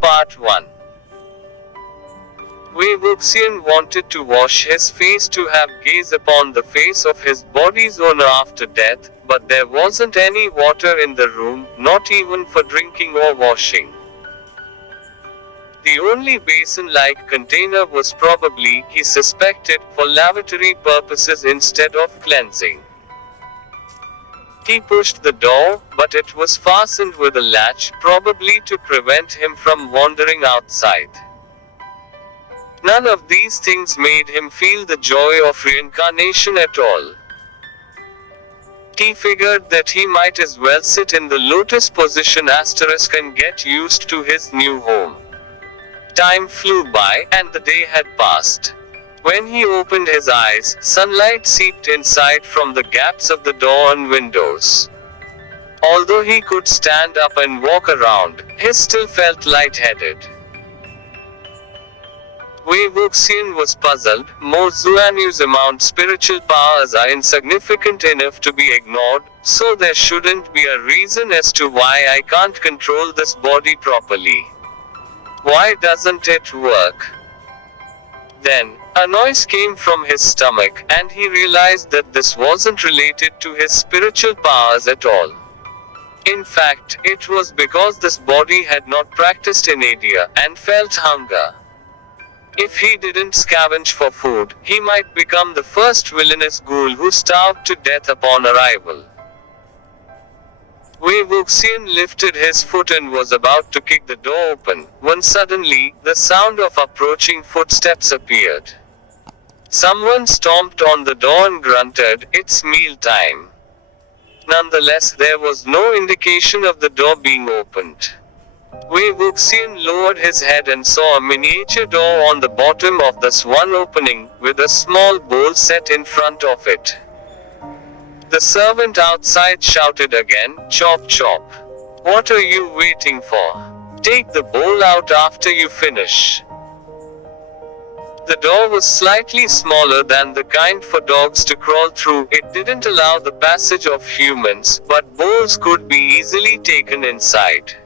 Part 1. Wei Wuxian wanted to wash his face to have gaze upon the face of his body's owner after death, but there wasn't any water in the room, not even for drinking or washing. The only basin-like container was probably, he suspected, for lavatory purposes instead of cleansing. He pushed the door, but it was fastened with a latch, probably to prevent him from wandering outside. None of these things made him feel the joy of reincarnation at all. He figured that he might as well sit in the lotus position * and get used to his new home. Time flew by, and the day had passed. When he opened his eyes, sunlight seeped inside from the gaps of the door and windows. Although he could stand up and walk around, he still felt lightheaded. Wei Wuxian was puzzled. Mo Xuanyu's amount spiritual powers are insignificant enough to be ignored, so there shouldn't be a reason as to why I can't control this body properly. Why doesn't it work? Then, a noise came from his stomach, and he realized that this wasn't related to his spiritual powers at all. In fact, it was because this body had not practiced in India, and felt hunger. If he didn't scavenge for food, he might become the first villainous ghoul who starved to death upon arrival. Wei Wuxian lifted his foot and was about to kick the door open, when suddenly, the sound of approaching footsteps appeared. Someone stomped on the door and grunted, "It's meal time." Nonetheless, there was no indication of the door being opened. Wei Wuxian lowered his head and saw a miniature door on the bottom of this one opening, with a small bowl set in front of it. The servant outside shouted again, "Chop chop. What are you waiting for? Take the bowl out after you finish." The door was slightly smaller than the kind for dogs to crawl through. It didn't allow the passage of humans, but bowls could be easily taken inside.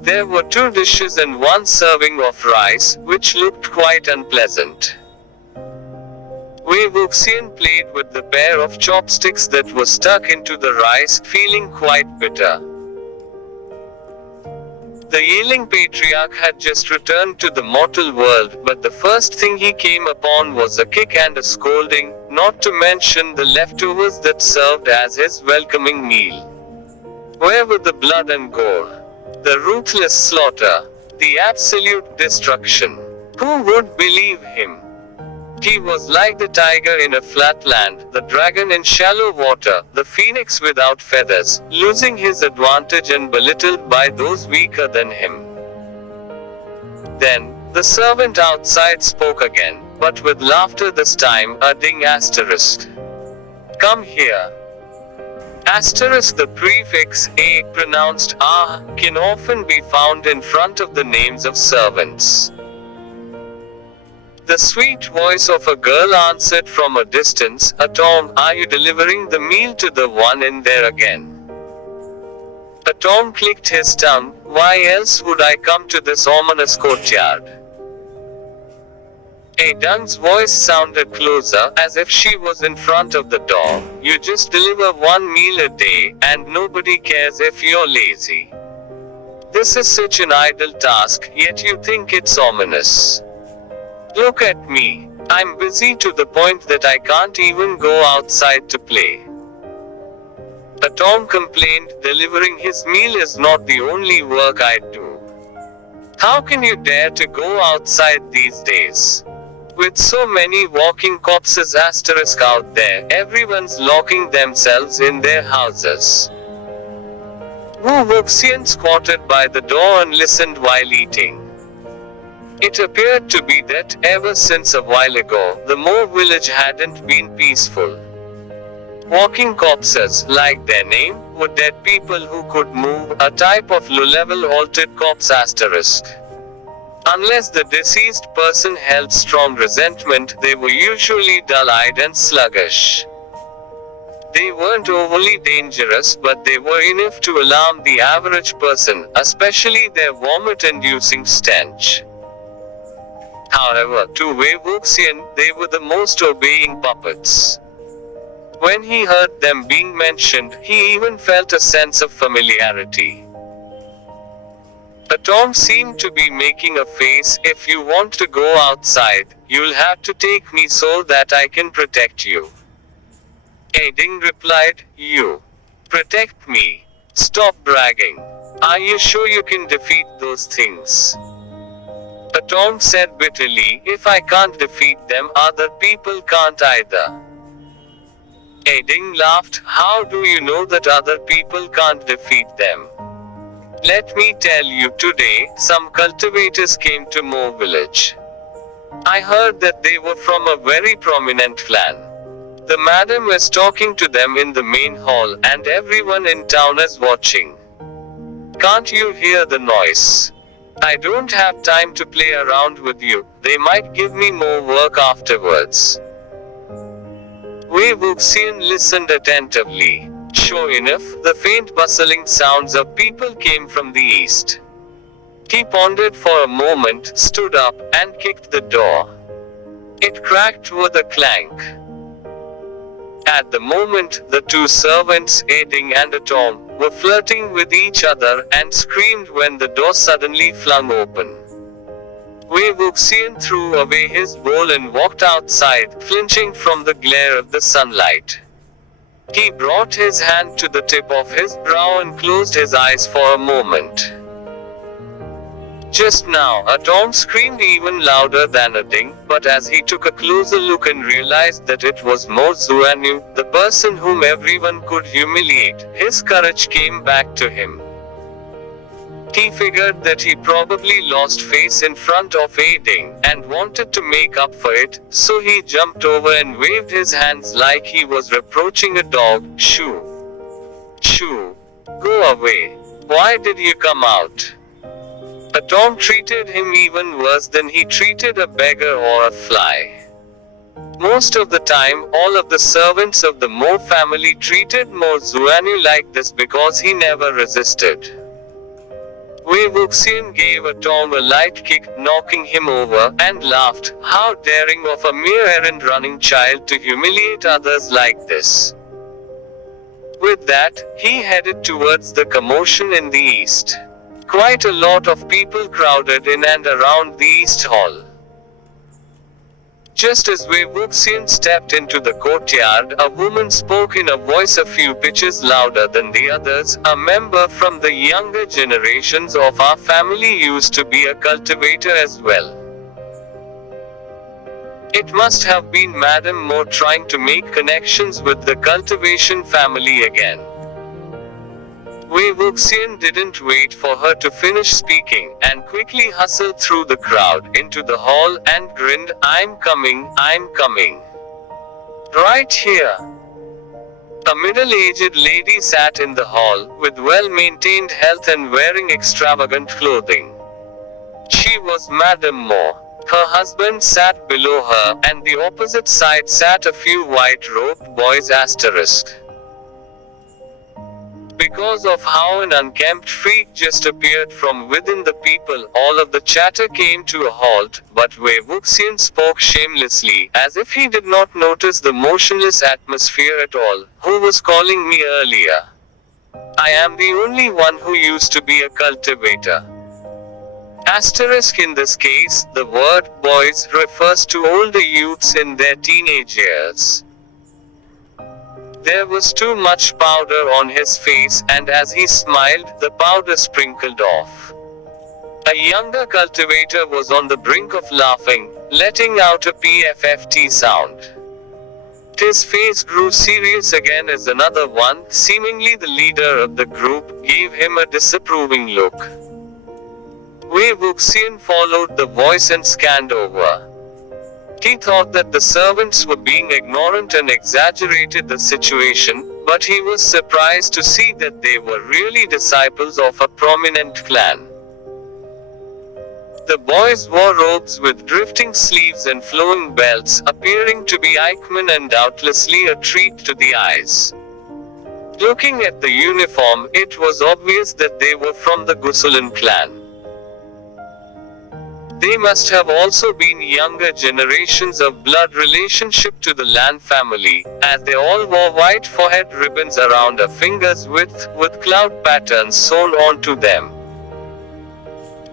There were 2 dishes and 1 serving of rice, which looked quite unpleasant. Wei Wuxian played with the pair of chopsticks that were stuck into the rice, feeling quite bitter. The ailing patriarch had just returned to the mortal world, but the first thing he came upon was a kick and a scolding, not to mention the leftovers that served as his welcoming meal. Where were the blood and gore? The ruthless slaughter. The absolute destruction. Who would believe him? He was like the tiger in a flat land, the dragon in shallow water, the phoenix without feathers, losing his advantage and belittled by those weaker than him. Then, the servant outside spoke again, but with laughter this time, adding asterisk. "Come here." Asterisk, the prefix a, pronounced ah, can often be found in front of the names of servants. The sweet voice of a girl answered from a distance, "Atom, are you delivering the meal to the one in there again?" Atom clicked his tongue. Why else would I come to this ominous courtyard? A Dung's voice sounded closer, as if she was in front of the door. "You just deliver 1 meal a day, and nobody cares if you're lazy. This is such an idle task, yet you think it's ominous. Look at me. I'm busy to the point that I can't even go outside to play." Atom complained, "Delivering his meal is not the only work I do. How can you dare to go outside these days? With so many walking corpses * out there, everyone's locking themselves in their houses." Wu Wuxian squatted by the door and listened while eating. It appeared to be that, ever since a while ago, the Mo village hadn't been peaceful. Walking corpses, like their name, were dead people who could move, a type of low-level altered corpse *. Unless the deceased person held strong resentment, they were usually dull-eyed and sluggish. They weren't overly dangerous, but they were enough to alarm the average person, especially their vomit-inducing stench. However, to Wei Wuxian, they were the most obeying puppets. When he heard them being mentioned, he even felt a sense of familiarity. Tom seemed to be making a face. If you want to go outside, you'll have to take me so that I can protect you. Ding replied, You protect me. Stop bragging. Are you sure you can defeat those things? Tom said bitterly, If I can't defeat them, other people can't either. Ding laughed, How do you know that other people can't defeat them? Let me tell you, today, some cultivators came to Mo village. I heard that they were from a very prominent clan. The madam is talking to them in the main hall, and everyone in town is watching. Can't you hear the noise? I don't have time to play around with you. They might give me more work afterwards. Wei Wuxian listened attentively. Sure enough, the faint bustling sounds of people came from the east. He pondered for a moment, stood up, and kicked the door. It cracked with a clank. At the moment, the two servants, Ding and Tom, were flirting with each other and screamed when the door suddenly flung open. Wei Wuxian threw away his bowl and walked outside, flinching from the glare of the sunlight. He brought his hand to the tip of his brow and closed his eyes for a moment. Just now, Tom screamed even louder than Ding, but as he took a closer look and realized that it was Mo Zuanu, the person whom everyone could humiliate, his courage came back to him. He figured that he probably lost face in front of Ding, and wanted to make up for it, so he jumped over and waved his hands like he was reproaching a dog. Shoo! Shoo! Go away! Why did you come out? Tom treated him even worse than he treated a beggar or a fly. Most of the time, all of the servants of the Mo family treated Mo Zuanu like this because he never resisted. Wei Wuxian gave Tom a light kick, knocking him over, and laughed, How daring of a mere errand-running child to humiliate others like this. With that, he headed towards the commotion in the east. Quite a lot of people crowded in and around the East Hall. Just as Wei Wuxian stepped into the courtyard, a woman spoke in a voice a few pitches louder than the others. A member from the younger generations of our family used to be a cultivator as well. It must have been Madame Mo trying to make connections with the Cultivation family again. Wei Wuxian didn't wait for her to finish speaking, and quickly hustled through the crowd, into the hall, and grinned, I'm coming, I'm coming. Right here. A middle-aged lady sat in the hall, with well-maintained health and wearing extravagant clothing. She was Madame Mo. Her husband sat below her, and the opposite side sat a few white-robed boys asterisk. Because of how an unkempt freak just appeared from within the people, all of the chatter came to a halt, but Wei Wuxian spoke shamelessly, as if he did not notice the motionless atmosphere at all. Who was calling me earlier? I am the only one who used to be a cultivator. Asterisk in this case, the word boys refers to older youths in their teenage years. There was too much powder on his face, and as he smiled, the powder sprinkled off. A younger cultivator was on the brink of laughing, letting out a PFFT sound. His face grew serious again as another one, seemingly the leader of the group, gave him a disapproving look. Wei Wuxian followed the voice and scanned over. He thought that the servants were being ignorant and exaggerated the situation, but he was surprised to see that they were really disciples of a prominent clan. The boys wore robes with drifting sleeves and flowing belts, appearing to be Eichmann and doubtlessly a treat to the eyes. Looking at the uniform, it was obvious that they were from the Gusulan clan. They must have also been younger generations of blood relationship to the Lan family, as they all wore white forehead ribbons around a finger's width, with cloud patterns sewn onto them.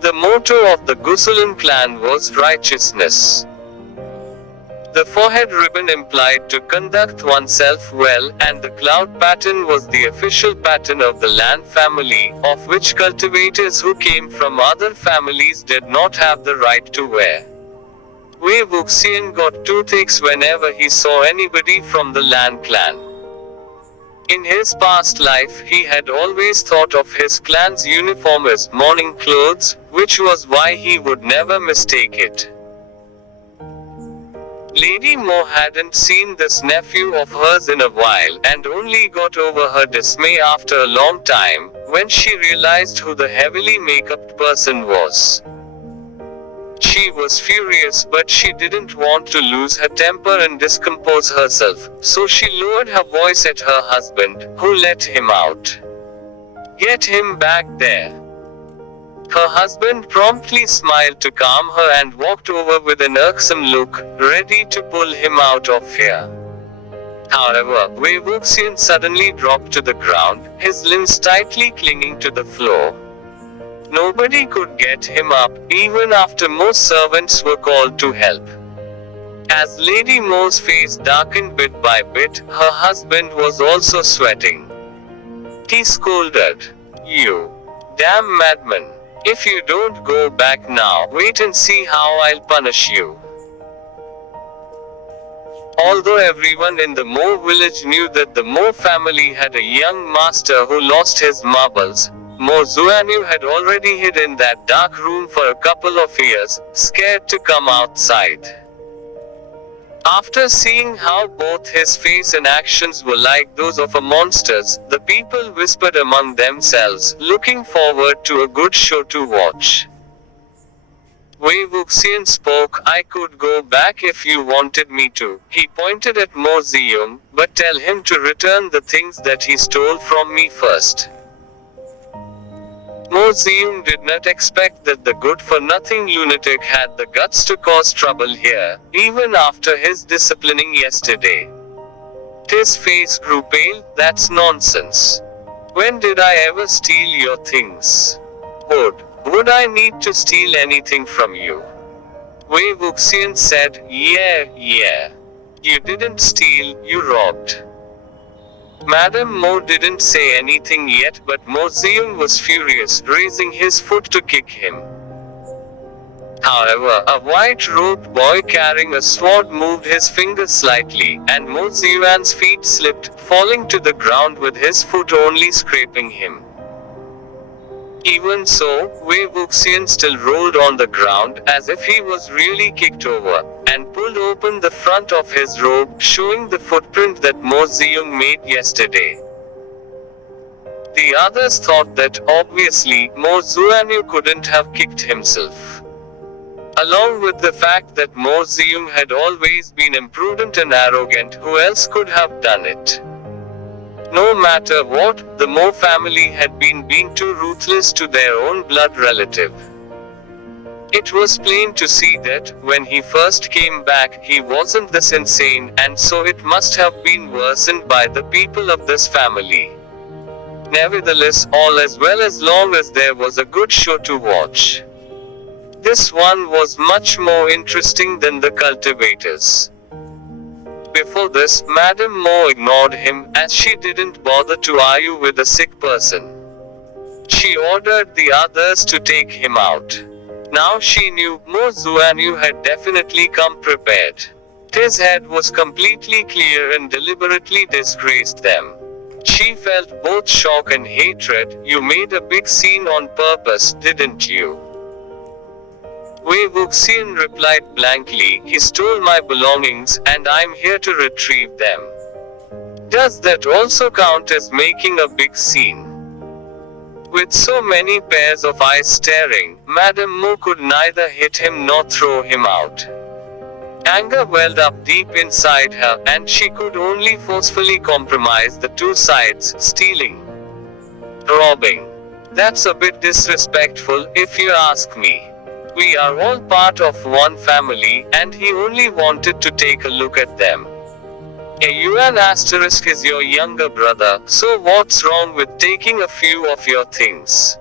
The motto of the Gusulan clan was righteousness. The forehead ribbon implied to conduct oneself well, and the cloud pattern was the official pattern of the Lan family, of which cultivators who came from other families did not have the right to wear. Wei Wuxian got toothaches whenever he saw anybody from the Lan clan. In his past life, he had always thought of his clan's uniform as mourning clothes, which was why he would never mistake it. Lady Mo hadn't seen this nephew of hers in a while, and only got over her dismay after a long time, when she realized who the heavily make-upped person was. She was furious, but she didn't want to lose her temper and discompose herself, so she lowered her voice at her husband, who let him out. "Get him back there." Her husband promptly smiled to calm her and walked over with an irksome look, ready to pull him out of here. However, Wei Wuxian suddenly dropped to the ground, his limbs tightly clinging to the floor. Nobody could get him up, even after most servants were called to help. As Lady Mo's face darkened bit by bit, her husband was also sweating. He scolded, "You damn madman. If you don't go back now, wait and see how I'll punish you." Although everyone in the Mo village knew that the Mo family had a young master who lost his marbles, Mo Zuanu had already hid in that dark room for a couple of years, scared to come outside. After seeing how both his face and actions were like those of a monster's, the people whispered among themselves, looking forward to a good show to watch. Wei Wuxian spoke, "I could go back if you wanted me to." He pointed at Mo Ziyong, "but tell him to return the things that he stole from me first." Mo Ziyong did not expect that the good-for-nothing lunatic had the guts to cause trouble here, even after his disciplining yesterday. His face grew pale. "That's nonsense. When did I ever steal your things? Would I need to steal anything from you?" Wei Wuxian said, Yeah. You didn't steal, you robbed." Madame Mo didn't say anything yet, but Mo Ziyong was furious, raising his foot to kick him. However, a white-robed boy carrying a sword moved his finger slightly, and Mo Ziyuan's feet slipped, falling to the ground with his foot only scraping him. Even so, Wei Wuxian still rolled on the ground, as if he was really kicked over, and pulled open the front of his robe, showing the footprint that Mo Ziyong made yesterday. The others thought that, obviously, Mo Zuanu couldn't have kicked himself. Along with the fact that Mo Ziyong had always been imprudent and arrogant, who else could have done it? No matter what, the Mo family had been being too ruthless to their own blood relative. It was plain to see that, when he first came back, he wasn't this insane, and so it must have been worsened by the people of this family. Nevertheless, all as well as long as there was a good show to watch. This one was much more interesting than the cultivators. Before this, Madame Mo ignored him, as she didn't bother to argue with a sick person. She ordered the others to take him out. Now she knew Mo Zuanu had definitely come prepared. His head was completely clear and deliberately disgraced them. She felt both shock and hatred. "You made a big scene on purpose, didn't you?" Wei Wuxian replied blankly, "He stole my belongings, and I'm here to retrieve them. Does that also count as making a big scene?" With so many pairs of eyes staring, Madame Mo could neither hit him nor throw him out. Anger welled up deep inside her, and she could only forcefully compromise the two sides, stealing, robbing. That's a bit disrespectful, if you ask me. We are all part of one family, and he only wanted to take a look at them. A UN asterisk is your younger brother, so what's wrong with taking a few of your things?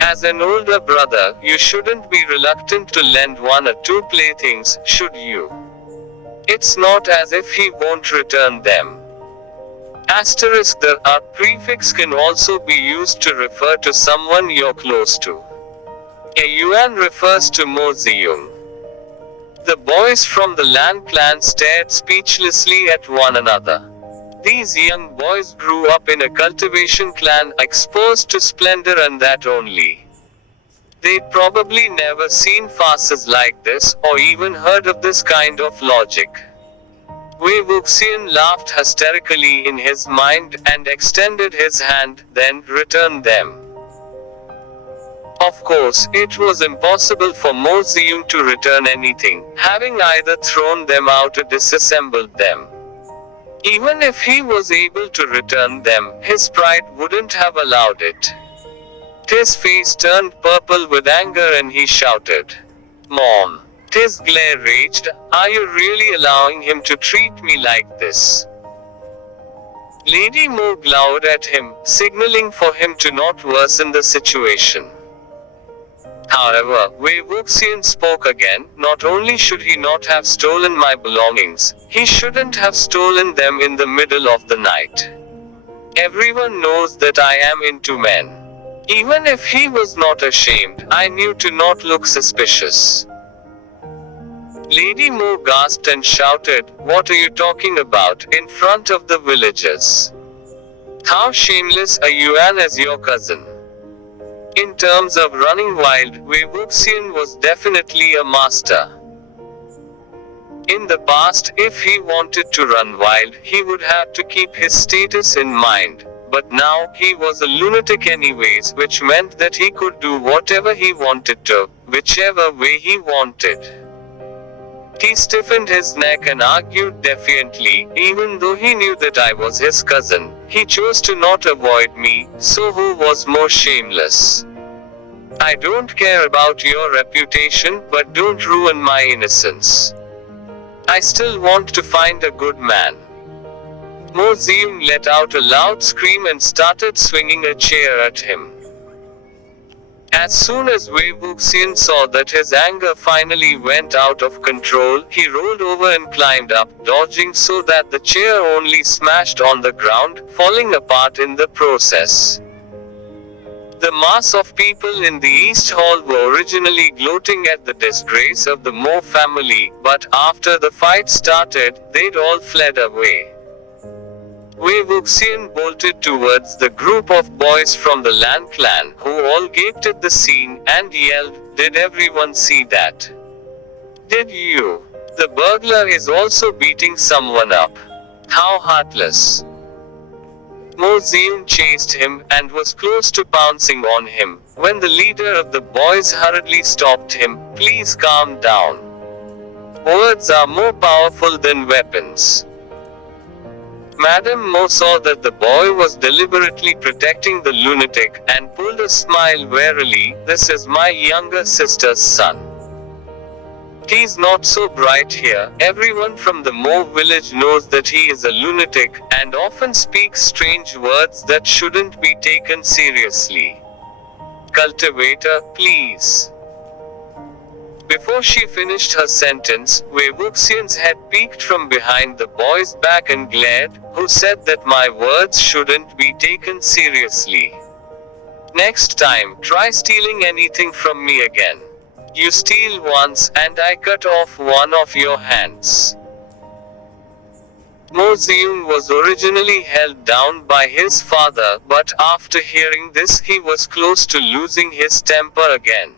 As an older brother, you shouldn't be reluctant to lend one or two playthings, should you? It's not as if he won't return them. Asterisk the prefix can also be used to refer to someone you're close to. A yuan refers to Modaozushi. The boys from the Lan clan stared speechlessly at one another. These young boys grew up in a cultivation clan, exposed to splendor and that only. They'd probably never seen farces like this, or even heard of this kind of logic. Wei Wuxian laughed hysterically in his mind, and extended his hand, then returned them. Of course, it was impossible for Modaozushi to return anything, having either thrown them out or disassembled them. Even if he was able to return them, his pride wouldn't have allowed it. His face turned purple with anger and he shouted, "Mom!" His glare raged, "Are you really allowing him to treat me like this?" Lady Mo glowered at him, signaling for him to not worsen the situation. However, Wei Wuxian spoke again. Not only should he not have stolen my belongings, he shouldn't have stolen them in the middle of the night. Everyone knows that I am into men. Even if he was not ashamed, I knew to not look suspicious. Lady Mo gasped and shouted, "What are you talking about?" in front of the villagers. "How shameless are you as your cousin?" In terms of running wild, Wei Wuxian was definitely a master. In the past, if he wanted to run wild, he would have to keep his status in mind. But now, he was a lunatic anyways, which meant that he could do whatever he wanted to, whichever way he wanted. He stiffened his neck and argued defiantly, even though he knew that I was his cousin. He chose to not avoid me, so who was more shameless? I don't care about your reputation, but don't ruin my innocence. I still want to find a good man. Modaozushi let out a loud scream and started swinging a chair at him. As soon as Wei Wuxian saw that his anger finally went out of control, he rolled over and climbed up, dodging so that the chair only smashed on the ground, falling apart in the process. The mass of people in the East Hall were originally gloating at the disgrace of the Mo family, but after the fight started, they'd all fled away. Wei Wuxian bolted towards the group of boys from the Lan clan, who all gaped at the scene, and yelled, "Did everyone see that? Did you? The burglar is also beating someone up. How heartless." Modaozushi chased him, and was close to pouncing on him, when the leader of the boys hurriedly stopped him. "Please calm down. Words are more powerful than weapons." Madame Mo saw that the boy was deliberately protecting the lunatic, and pulled a smile warily. "This is my younger sister's son. He's not so bright here. Everyone from the Mo village knows that he is a lunatic, and often speaks strange words that shouldn't be taken seriously. Cultivator, please." Before she finished her sentence, Wei Wuxian's head peeked from behind the boy's back and glared. "Who said that my words shouldn't be taken seriously? Next time, try stealing anything from me again. You steal once, and I cut off one of your hands." Modaozushi was originally held down by his father, but after hearing this, he was close to losing his temper again.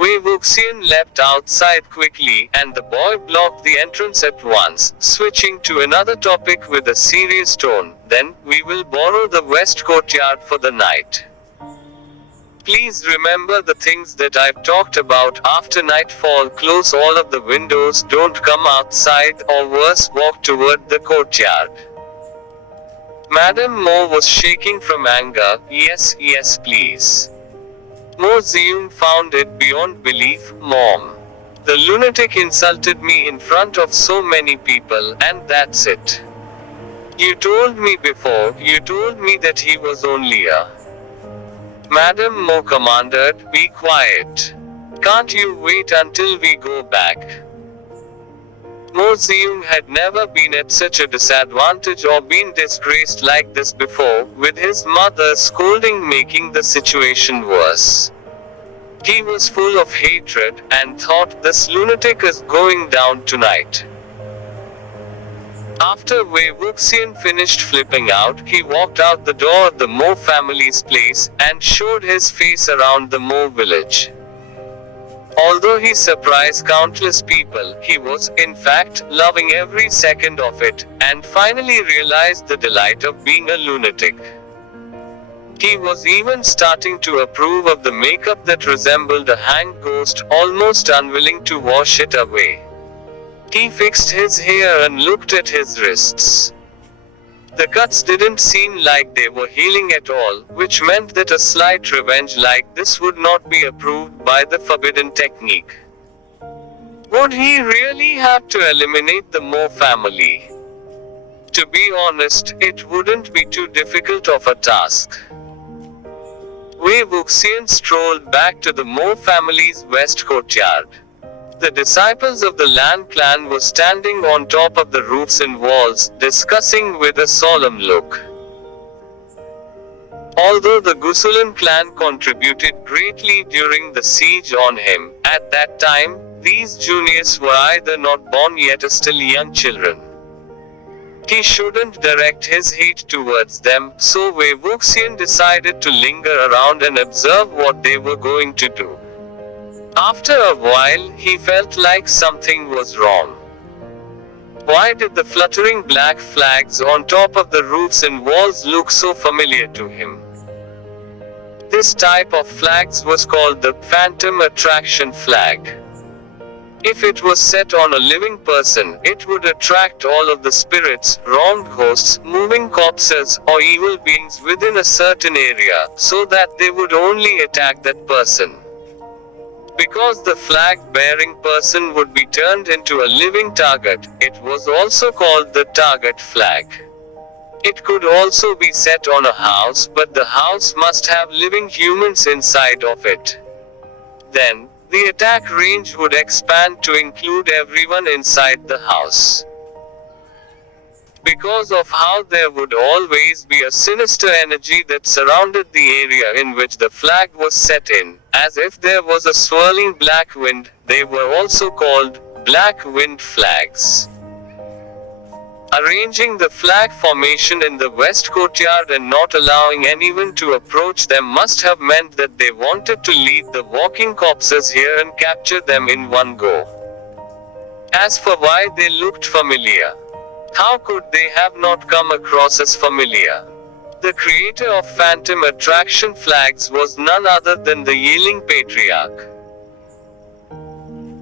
Wei Wuxian leapt outside quickly, and the boy blocked the entrance at once, switching to another topic with a serious tone. "Then, we will borrow the west courtyard for the night. Please remember the things that I've talked about. After nightfall, close all of the windows, don't come outside, or worse, walk toward the courtyard. Madame Mo was shaking from anger. Yes, yes, please. Mo Zeum found it beyond belief. Mom. The lunatic insulted me in front of so many people, and that's it. You told me before, you told me that he was only a. Madame Mo commanded, be quiet. Can't you wait until we go back? Mo Zeum had never been at such a disadvantage or been disgraced like this before, with his mother scolding making the situation worse. He was full of hatred, and thought, this lunatic is going down tonight. After Wei Wuxian finished flipping out, he walked out the door of the Mo family's place, and showed his face around the Mo village. Although he surprised countless people, he was, in fact, loving every second of it, and finally realized the delight of being a lunatic. He was even starting to approve of the makeup that resembled a hanged ghost, almost unwilling to wash it away. He fixed his hair and looked at his wrists. The cuts didn't seem like they were healing at all, which meant that a slight revenge like this would not be approved by the forbidden technique. Would he really have to eliminate the Mo family? To be honest, it wouldn't be too difficult of a task. Wei Wuxian strolled back to the Mo family's west courtyard. The disciples of the Lan clan were standing on top of the roofs and walls, discussing with a solemn look. Although the Gusulan clan contributed greatly during the siege on him, at that time, these juniors were either not born yet or still young children. He shouldn't direct his hate towards them, so Wei Wuxian decided to linger around and observe what they were going to do. After a while, he felt like something was wrong. Why did the fluttering black flags on top of the roofs and walls look so familiar to him? This type of flags was called the phantom attraction flag. If it was set on a living person, it would attract all of the spirits, wronged hosts, moving corpses, or evil beings within a certain area, so that they would only attack that person. Because the flag-bearing person would be turned into a living target, it was also called the target flag. It could also be set on a house, but the house must have living humans inside of it. Then, the attack range would expand to include everyone inside the house. Because of how there would always be a sinister energy that surrounded the area in which the flag was set in, as if there was a swirling black wind, they were also called black wind flags. Arranging the flag formation in the west courtyard and not allowing anyone to approach them must have meant that they wanted to lead the walking corpses here and capture them in one go. As for why they looked familiar, how could they have not come across as familiar? The creator of phantom attraction flags was none other than the Yiling Patriarch.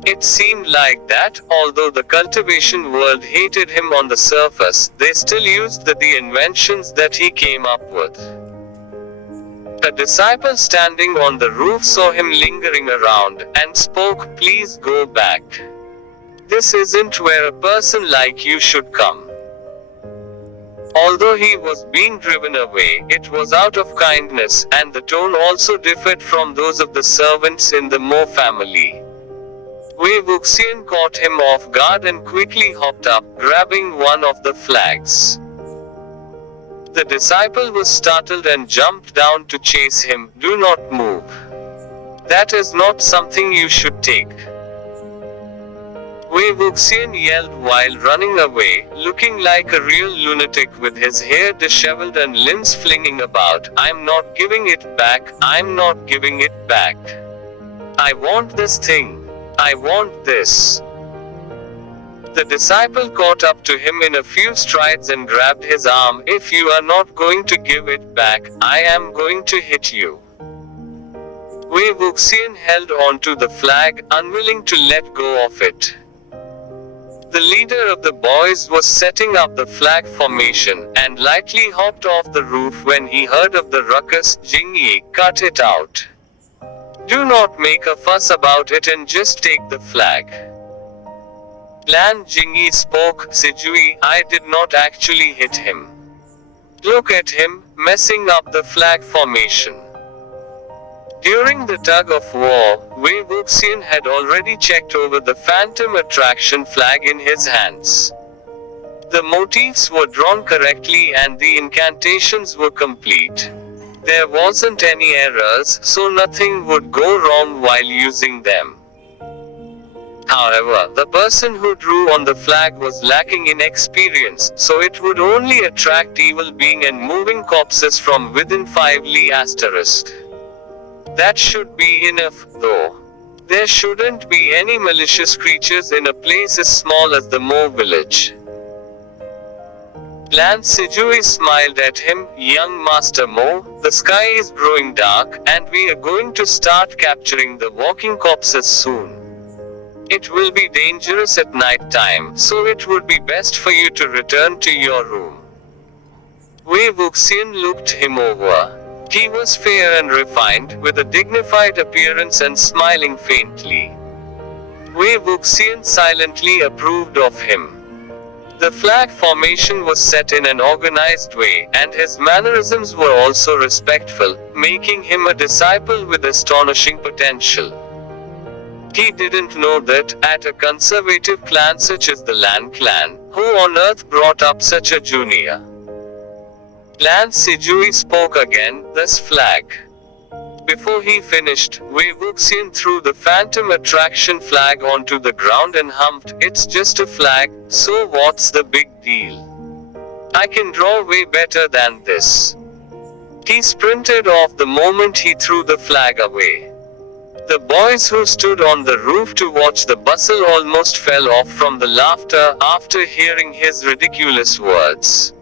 It seemed like that, although the cultivation world hated him on the surface, they still used the inventions that he came up with. A disciple standing on the roof saw him lingering around, and spoke, please go back. This isn't where a person like you should come. Although he was being driven away, it was out of kindness, and the tone also differed from those of the servants in the Mo family. Wei Wuxian caught him off guard and quickly hopped up, grabbing one of the flags. The disciple was startled and jumped down to chase him. Do not move. That is not something you should take. Wei Wuxian yelled while running away, looking like a real lunatic with his hair disheveled and limbs flinging about. I'm not giving it back, I'm not giving it back. I want this thing. I want this. The disciple caught up to him in a few strides and grabbed his arm. If you are not going to give it back, I am going to hit you. Wei Wuxian held onto the flag, unwilling to let go of it. The leader of the boys was setting up the flag formation, and lightly hopped off the roof when he heard of the ruckus. Jingyi, cut it out. Do not make a fuss about it and just take the flag. Lan Jingyi spoke. Sijui, I did not actually hit him. Look at him, messing up the flag formation. During the tug of war, Wei Wuxian had already checked over the phantom attraction flag in his hands. The motifs were drawn correctly and the incantations were complete. There wasn't any errors, so nothing would go wrong while using them. However, the person who drew on the flag was lacking in experience, so it would only attract evil being and moving corpses from within 5 Li asterisk. That should be enough, though. There shouldn't be any malicious creatures in a place as small as the Mo village. Lan Sijui smiled at him. Young Master Mo, the sky is growing dark, and we are going to start capturing the walking corpses soon. It will be dangerous at night time, so it would be best for you to return to your room. Wei Wuxian looked him over. He was fair and refined, with a dignified appearance and smiling faintly. Wei Wuxian silently approved of him. The flag formation was set in an organized way, and his mannerisms were also respectful, making him a disciple with astonishing potential. He didn't know that, at a conservative clan such as the Lan clan, who on earth brought up such a junior? Lan Sijui spoke again. This flag. Before he finished, Wei Wuxian threw the phantom attraction flag onto the ground and humped, It's just a flag, so what's the big deal? I can draw way better than this. He sprinted off the moment he threw the flag away. The boys who stood on the roof to watch the bustle almost fell off from the laughter after hearing his ridiculous words.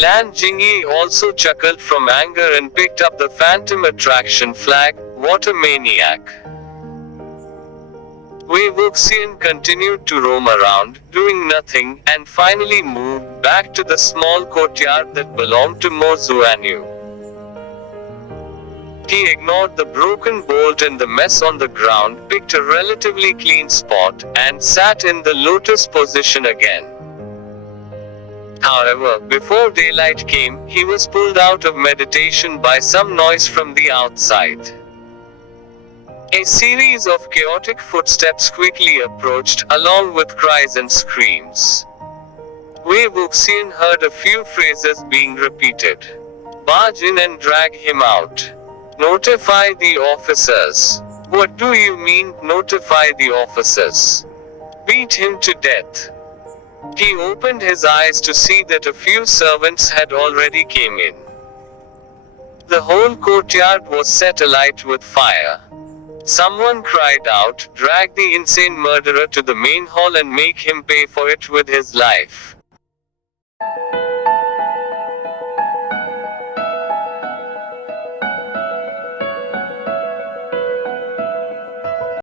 Lan Jingyi also chuckled from anger and picked up the phantom attraction flag. What a maniac. Wei Wuxian continued to roam around, doing nothing, and finally moved back to the small courtyard that belonged to Mo Zuanyu. He ignored the broken bolt and the mess on the ground, picked a relatively clean spot, and sat in the lotus position again. However, before daylight came, he was pulled out of meditation by some noise from the outside. A series of chaotic footsteps quickly approached, along with cries and screams. Wei Wuxian heard a few phrases being repeated. Barge in and drag him out. Notify the officers. What do you mean, notify the officers? Beat him to death. He opened his eyes to see that a few servants had already came in. The whole courtyard was set alight with fire. Someone cried out, Drag the insane murderer to the main hall and make him pay for it with his life.